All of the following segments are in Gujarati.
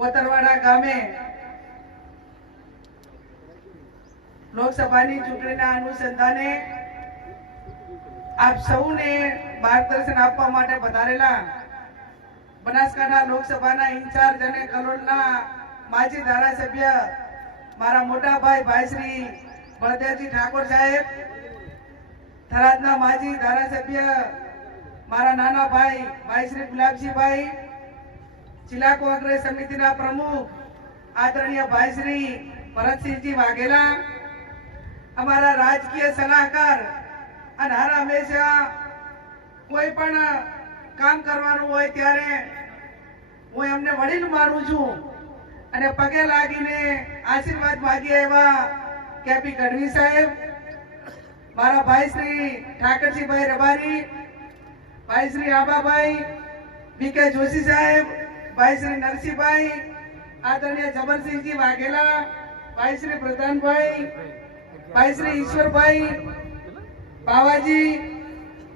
કોતરવાડા ગામે લોકસભાની ચૂંટણીના અનુસંધાને આપ સૌને માર્ગદર્શન આપવા માટે પધારેલા બનાસકાંઠા લોકસભાના ઇન્ચાર્જ અને કલોલના માજી ધારાસભ્ય મારા મોટા ભાઈ ભાઈશ્રી બળદેવજી ઠાકોર સાહેબ, થરાદના માજી ધારાસભ્ય મારા નાના ભાઈ ભાઈશ્રી ગુલાબજીભાઈ, જિલ્લા કોંગ્રેસ સમિતિના પ્રમુખ આદરણીય ભાઈશ્રી ભરતસિંહજી વાઘેલા, અમારા રાજકીય સલાહકાર અને હર હંમેશા કોઈ પણ કામ કરવાનું હોય ત્યારે હું એમને વડીલ માનું છું અને પગે લાગીને આશીર્વાદ માગીએ એવા કેપી ગઢવી સાહેબ, મારા ભાઈ શ્રી ઠાકરજીભાઈ રબારી, ભાઈ શ્રી આબાભાઈ, બીકે જોશી સાહેબ, ભાઈ શ્રી નરસિંહભાઈ, આદરણીય જબરસિંહજી વાઘેલા, ભાઈ શ્રી પ્રધાનભાઈ, ભાઈ શ્રી ઈશ્વરભાઈ, બાવાજી,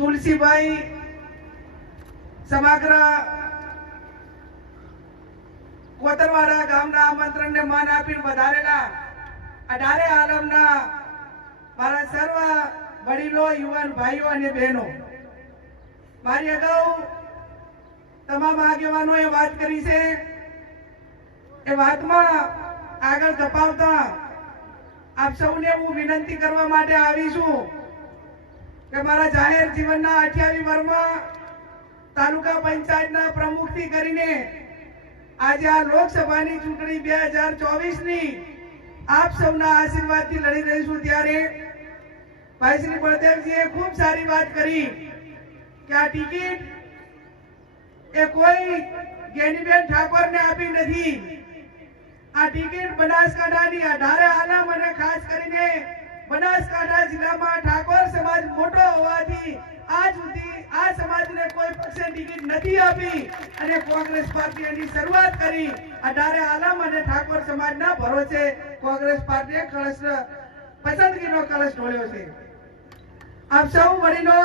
તુલસીભાઈ, સમગ્ર કોતરવાડા ગામના આમંત્રણને માન આપીને વધારેલા 18 આલમના મારા સર્વ વડીલો, યુવાન ભાઈઓ અને બહેનો, મારી અગાઉ તમામ આગેવાનોએ વાત કરી છે. એ વાતમાં આગળ ધપાવતા આપ સૌને હું વિનંતી કરવા માટે આવી છું કે મારા જાહેર જીવનના 28 વર્ષમાં તાલુકા પંચાયતના પ્રમુખથી કરીને આજે આ લોકસભાની ચૂંટણી 2024ની આપ સૌના આશીર્વાદથી લડી રહી છું. ત્યારે ભાઈ શ્રી બળદેવજીએ ખૂબ સારી વાત કરી કે આ ટિકિટ એ કોઈ ગેનીબેન ઠાકોરને આપી નથી. આ ટિકિટ બનાસકાંઠાની 18 આલમ અને ખાસ કરીને બનાસકાંઠા જિલ્લામાં ઠાકોર સમાજ મોટો હોવાથી આજ સુધી આ સમાજને કોઈ પક્ષે ટિકિટ નથી આપી અને કોંગ્રેસ પાર્ટી એની શરૂઆત કરી. 18 આલમ અને ઠાકોર સમાજના ભરોસે કોંગ્રેસ પાર્ટીએ કળશ પસંદગીનો કળશ ઢોળ્યો છે. આપ સૌ વડીલો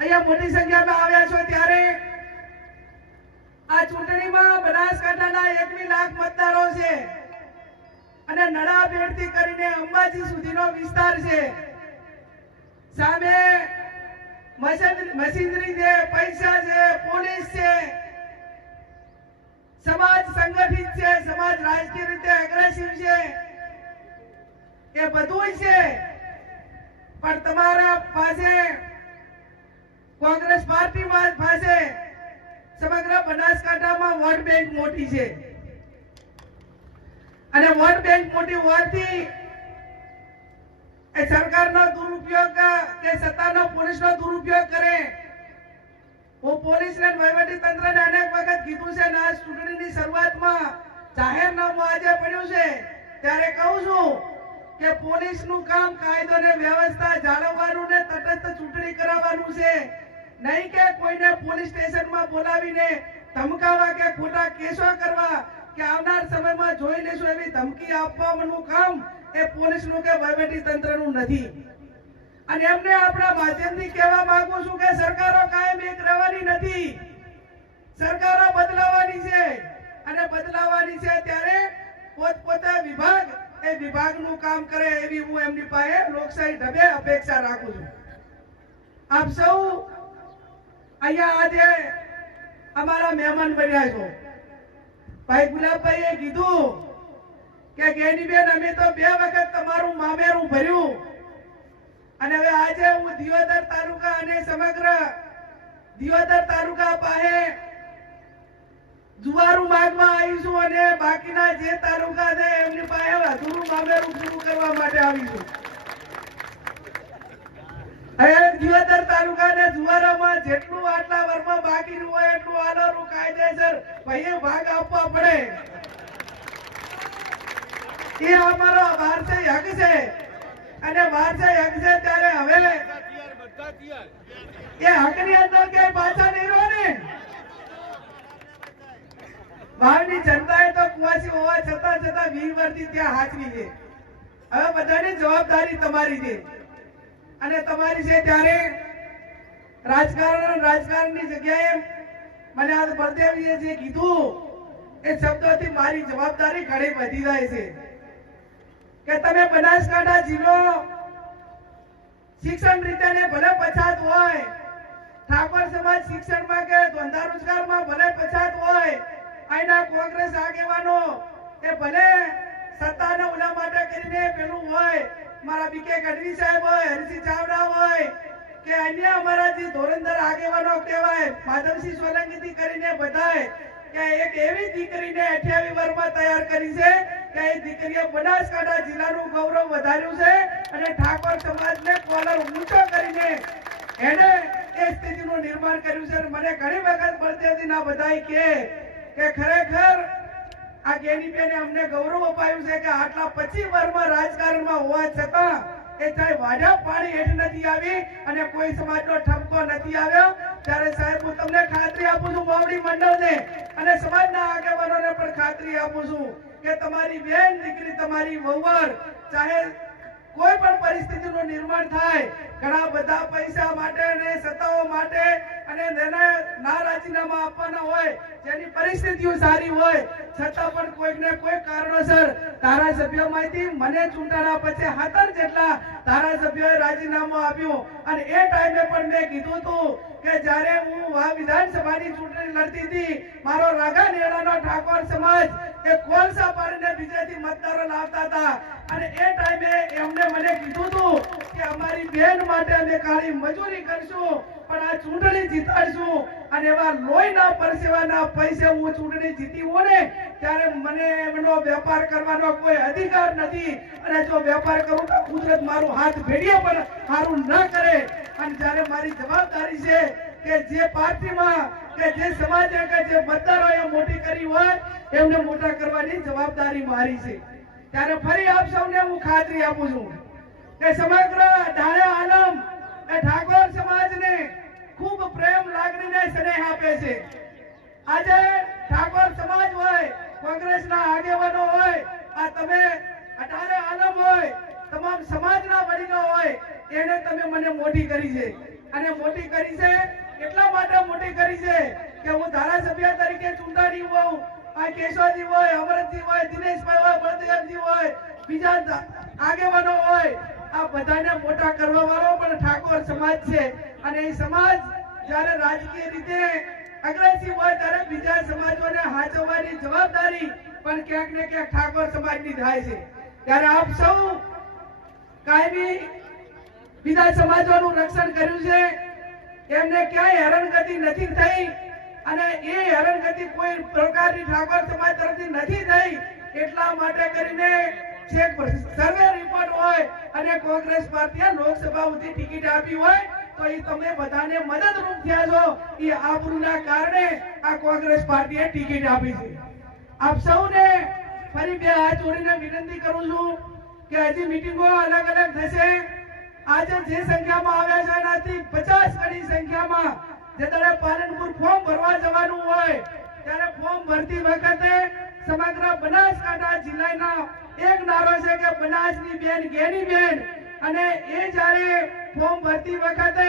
અહીંયા મોટી સંખ્યામાં આવ્યા છો ત્યારે આ ચૂંટણીમાં બનાસકાંઠાના 21 લાખ મતદારો છે અને નડાબેડથી કરીને અંબાજી સુધીનો વિસ્તાર છે. સામે મશીનરી છે, પૈસા છે, પોલીસ છે, સમાજ સંગઠિત છે, સમાજ રાજકીય રીતે અગ્રેસિવ છે, એ બધું છે. પણ તમારા પાસે કોંગ્રેસ પાર્ટી પાસે સમગ્ર બનાસકાંઠામાં વોટ બેંક મોટી છે અને વોટ બેંક મોટી હોવાથી એ સરકારનો દુરુપયોગ કે સત્તાનો પોલીસનો દુરુપયોગ કરે. હું પોલીસ અને વહીવટી તંત્રને અનેક વખત કીધું છે અને આ ચૂંટણીની શરૂઆતમાં જાહેરનામું આજે પડ્યું છે ત્યારે કહું છું કે પોલીસનું કામ કાયદો અને વ્યવસ્થા જાળવવાનું ને તટસ્થ ચૂંટણી કરાવવાનું છે, નહીં કે કોઈને પોલીસ સ્ટેશનમાં બોલાવીને ધમકાવા કે ખોટા કેસો કરવા કે આવનાર સમયમાં જોઈ લેશું એવી ધમકી આપવાનું કામ એ પોલીસનું કે વહીવટી તંત્રનું નથી. અને એમને આપણા માધ્યમથી કહેવા માંગુ છું કે સરકારો કાયમ એક રહેવાની નથી, સરકારો બદલાવાની છે અને બદલાવાની છે ત્યારે પોતપોતે વિભાગ એ વિભાગનું કામ કરે એવી હું એમની પાસે લોકશાહી ઢબે અપેક્ષા રાખું છું. આપ સૌ અહીંયા આજે અમારા મહેમાન બન્યા છો. ભાઈ ગુલાબભાઈએ કીધું કે ગેનીબેન અમે તો 2 વખત તમારું મામેરું ભર્યું અને હવે આજે હું દિયોદર તાલુકા અને સમગ્ર દિયોદર તાલુકા પાસે જુવારું માંગવા આવી છું અને બાકીના જે તાલુકા છે એમની પાસે અધૂરું મામેરું પૂરું કરવા માટે આવી છું. હવે દિયોદર તાલુકા ને જુવારામાં જેટલું આટલા વર્ષમાં બાકી હોય એટલું આલોરું કાયદેસર ભાઈએ ભાગ આપવા પડે. એ અમારો વારસાઈ હક છે અને વારસાઈ હક છે ત્યારે હવે એ હકની અંદર કે પાછા નહીં રહો ને. ભાવની જનતાએ તો કુવાસી હોવા છતાં 20 વર્ષથી ત્યાં હાચવી છે. હવે બધાની જવાબદારી તમારી છે અને તમારી છે ત્યારે રાજકારણની જગ્યાએ મને આ બળદેવીએ જે કીધું એ શબ્દોથી મારી જવાબદારી ઘણી વધી જાય છે કે તમે બનાસકાંઠા જિલ્લો શિક્ષણ રીતે ને ભલે પછાત હોય, ઠાકોર સમાજ શિક્ષણમાં કે ધંધા રોજગારમાં ભલે પછાત હોય, અહીંના કોંગ્રેસ આગેવાનો એ ભલે સત્તાના ઉલા માટે કરીને પેલું હોય, મારા બીકે ગઢવી સાહેબ હોય, હરસિંહ ચાવડા હોય કે અન્ય અમારા જે ધોરણદર આગેવાનો કહેવાય માધવસિંહ સોલંકી કરીને બધાય કે એક એવી દીકરીને 28 વર્ષમાં તૈયાર કરી છે કે એ દીકરીએ બનાસકાંઠા જિલ્લાનું ગૌરવ વધાર્યું છે અને ઠાકોર સમાજને કોલર ઊંચો કરીને એને એ સ્થિતિનું નિર્માણ કર્યું છે. મને ઘણી વખત બળદેવજીના બધાય કે ખરેખર આ ગેનીબેને અમને ગૌરવ અપાયું છે કે આટલા 25 વર્ષમાં રાજકારણમાં હોવા છતાં એ ચાહે વાડા પાણી હેઠ નથી આવી અને કોઈ સમાજનો ઠપકો નથી આવ્યો. ત્યારે સાહેબ હું તમને ખાતરી આપું છું, મોવડી મંડળને અને સમાજના આગેવાનોને પણ ખાતરી આપું છું કે તમારી બેન દીકરી, તમારી વહુવર ચાહે કોઈ પણ પરિસ્થિતિનું નિર્માણ થાય, ઘણા બધા પૈસા માટે અને સત્તાઓ માટે અને તેને ના રાજીનામા આપવાના હોય, જેની પરિસ્થિતિઓ સારી હોય છતાં પણ કોઈકને કોઈ કારણોસર ધારાસભ્યોમાંથી મને ચૂંટાણા પછી 17 જેટલા ધારાસભ્યોએ રાજીનામું આપ્યું અને એ ટાઈમે પણ મેં કીધું હતું કે જ્યારે હું આ વિધાનસભાની ચૂંટણી લડતી હતી, મારો રાગા નેડાનો ઠાકોર સમાજ એ કોલસા પાડીને બીજેથી મતદારો લાવતા હતા અને એ ટાઈમે એમને મને કીધું હતું કે અમારી બેન માટે અમે કાળી મજૂરી કરશું પણ આ ચૂંટણી જીતાડશું અને એવા લોહીના પરસેવાના પૈસે હું ચૂંટણી જીતી હોઉં ને ત્યારે મને એમનો વેપાર કરવાનો કોઈ અધિકાર નથી અને જો વેપાર કરું તો કુદરત મારું હાથ ભેડીએ પણ સારું ન કરે. અને જ્યારે મારી જવાબદારી છે કે જે પાર્ટીમાં કે જે સમાજે કે જે મતદારોએ મોટી કરી હોય એમને મોટા કરવાની જવાબદારી મારી છે. ત્યારે ફરી આપ સૌને હું ખાતરી આપું છું કે સમગ્ર ઢાળે આલમ એ ઠાકોર સમાજને ખૂબ પ્રેમ લાગણીને સ્નેહ આપે છે. આજે ઠાકોર સમાજ હોય, કોંગ્રેસના આગેવાનો હોય, આ તમે ઢાળે આલમ હોય, તમામ સમાજના વડીલો હોય, એને તમે મને મોટી કરી છે અને મોટી કરી છે એટલા માટે મોટી કરી છે કે હું ધારાસભ્ય તરીકે ચૂંટાણી હોઉં, આ કેશવજી હોય, અમરતજી હોય, દિનેશભાઈ હોય, બળદેવજી હોય, બીજા આગેવાનો હોય, આ બધાને મોટા કરવા વાળો પણ ઠાકોર સમાજ છે અને એ સમાજ જ્યારે રાજકીય રીતે અગ્રેસિવ હોય ત્યારે બીજા સમાજોને હાચવવાની જવાબદારી પણ ક્યાંક ને ક્યાંક ઠાકોર સમાજની થાય છે. ત્યારે આપ સૌ કાયમી બીજા સમાજોનું રક્ષણ કર્યું છે, એમને ક્યાંય હેરાનગતિ નથી થઈ અને એ હેરાનગતિ કોઈ પ્રકારની ઠાકોર સમાજ તરફથી નથી થઈ. એટલા માટે કરીને છેક સર્વે રિપોર્ટ હોય અને કોંગ્રેસ પાર્ટીએ લોકસભા સુધી ટિકિટ આપી હોય તો એ તમે બધાને મદદરૂપ થયા છો. એ આબરૂના કારણે આ કોંગ્રેસ પાર્ટીએ ટિકિટ આપી છે. આપ સૌને ફરી બે હાથ જોડીને વિનંતી કરું છું કે હજી મીટિંગો અલગ અલગ થશે. આજે જે સંખ્યામાં આવ્યા છે એનાથી 50 ગણી સંખ્યામાં જેતરે પાલનપુર ફોર્મ ભરવા જવાનું હોય ત્યારે ફોર્મ ભરતી વખતે સમગ્ર બનાસકાંઠા જિલ્લાના એક નારો છે કે બનાસની બેન ગેની બેન અને એ જ્યારે ફોર્મ ભરતી વખતે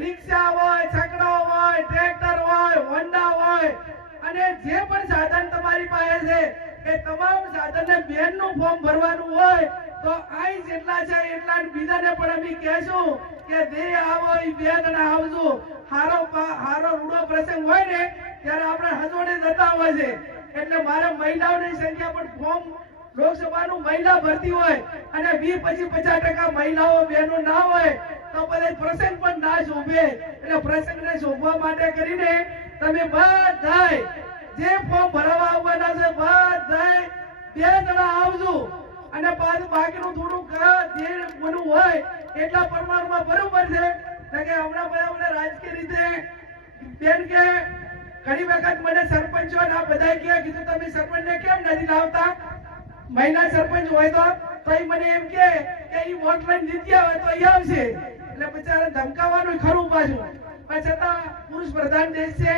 રિક્ષા હોય, છકડો હોય, ટ્રેક્ટર હોય, હોન્ડા હોય અને જે પણ સાધન તમારી પાસે છે એ તમામ સાધનને બેનનું ફોર્મ ભરવાનું હોય તો અહીં જેટલા છે એટલા બીજાને પણ અમે કહેશું કે દે આવો એ બે જણા આવજો. હારો રૂડો પ્રસંગ હોય ને ત્યારે આપણે હજોડે જતા હોય છે એટલે મારે મહિલાઓની સંખ્યા પણ ફોર્મ લોકસભાનું મહિલા ભરતી હોય અને 20-50% મહિલાઓ બહેનો ના હોય તો બધા પ્રસંગ પણ ના શોભે. એટલે પ્રસંગને શોભવા માટે કરીને તમે બધાય જે ફોર્મ ભરવા આવવાના છે બધાય 2 જણા આવજો અને બાકીનું થોડુંક જે બનવું હોય એટલા પ્રમાણમાં બરોબર છે કે હમણાં બધા મને રાજકીય રીતે બેન કે ઘણી વખત મને સરપંચો ના બધા કીધું તમે સરપંચને કેમ નથી લાવતા, મહિલા સરપંચ હોય તો મને એમ કે ઈ વોટ લઈને જીત્યા હોય તો ઈ આવશે. એટલે બિચારા ધમકાવવાનું ખરું પાછું પણ છતાં પુરુષ પ્રધાન દેશ છે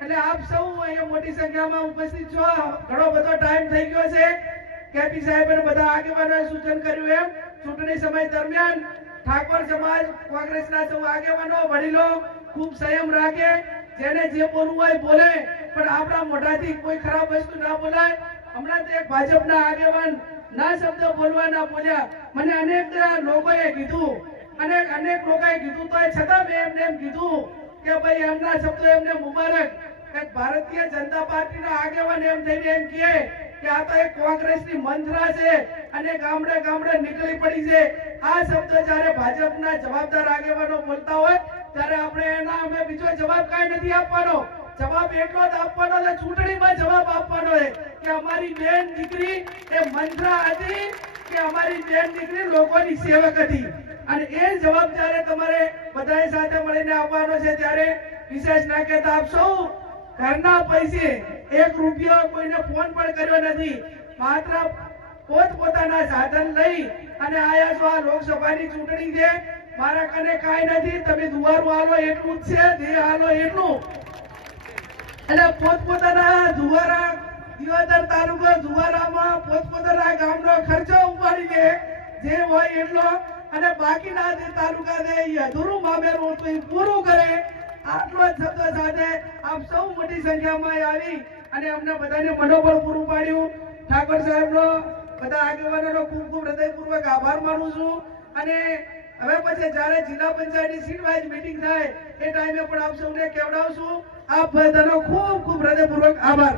એટલે આપ સૌ અહીંયા મોટી સંખ્યામાં ઉપસ્થિત છો. ઘણો બધો ટાઈમ થઈ ગયો છે. કેપી સાહેબે બધા આગેવાનોએ સૂચન કર્યું એમ ચૂંટણી સમય દરમિયાન ઠાકોર સમાજ, કોંગ્રેસના સૌ આગેવાનો, વડીલો ખૂબ સંયમ રાખે જેને જે બોલવું હોય બોલે, પણ આપણા મોઢાથી કોઈ ખરાબ વસ્તુ ના બોલાય. હમણાં તો એક ભાજપના આગેવાન ના શબ્દો બોલવા ના બોલ્યા. મને અનેક લોકોએ કીધું, અનેક લોકોએ કીધું, તો છતાં મેં એમને એમ કીધું કે ભાઈ એમના શબ્દો એમને મુબારક. એક ભારતીય જનતા પાર્ટીના આગેવાન એમ થઈને એમ કહે કે આ તો એક કોંગ્રેસની મંત્રા છે અને ગામડે ગામડે નીકળી પડી છે. આ શબ્દો જ્યારે ભાજપના જવાબદાર આગેવાનો બોલતા હોય ત્યારે આપણે એના અમે બીજો જવાબ કાંઈ નથી આપવાનો. જવાબ એટલો જ આપવાનો છે, ચૂંટણીમાં જવાબ આપવાનો છે કે અમારી બેન દીકરી એ મંત્રા હતી કે અમારી બેન દીકરી લોકોની સેવક હતી. અને એ જવાબ જ્યારે તમારે બધાએ સાથે મળીને આપવાનો છે ત્યારે વિશેષ ના કહેતા આપ સૌ ઘરના પૈસે 1 રૂપિયો કોઈને ફોન પણ કર્યો નથી. માત્ર પોતપોતાના સાધન લઈ અને આયા છો. આ લોકસભાની ચૂંટણી છે, મારા કને કાંઈ નથી, તમે દુવારું હાલો એટલું જ છે, જે હાલો એટલું. અને પોતપોતાના દુવારા દિયોદર તાલુકો દુવારામાં પોતપોતાના ગામનો ખર્ચો ઉપાડી દે જે હોય એટલો, અને બાકીના જે તાલુકા છે એ અધૂરું મામેરું પૂરું કરે. આટલો જ શબ્દો સાથે આપ સૌ મોટી સંખ્યામાં આવી અને અમને બધાને મનોબળ પૂરું પાડ્યું. ઠાકોર સાહેબનો, બધા આગેવાનોનો ખૂબ ખૂબ હૃદયપૂર્વક આભાર માનું છું. અને હવે પછી જ્યારે જિલ્લા પંચાયતની સીટ વાઇઝ મીટિંગ થાય એ ટાઈમે પણ આપ સૌને કહેવડાવશું. આપ બધાનો ખૂબ ખૂબ હૃદયપૂર્વક આભાર.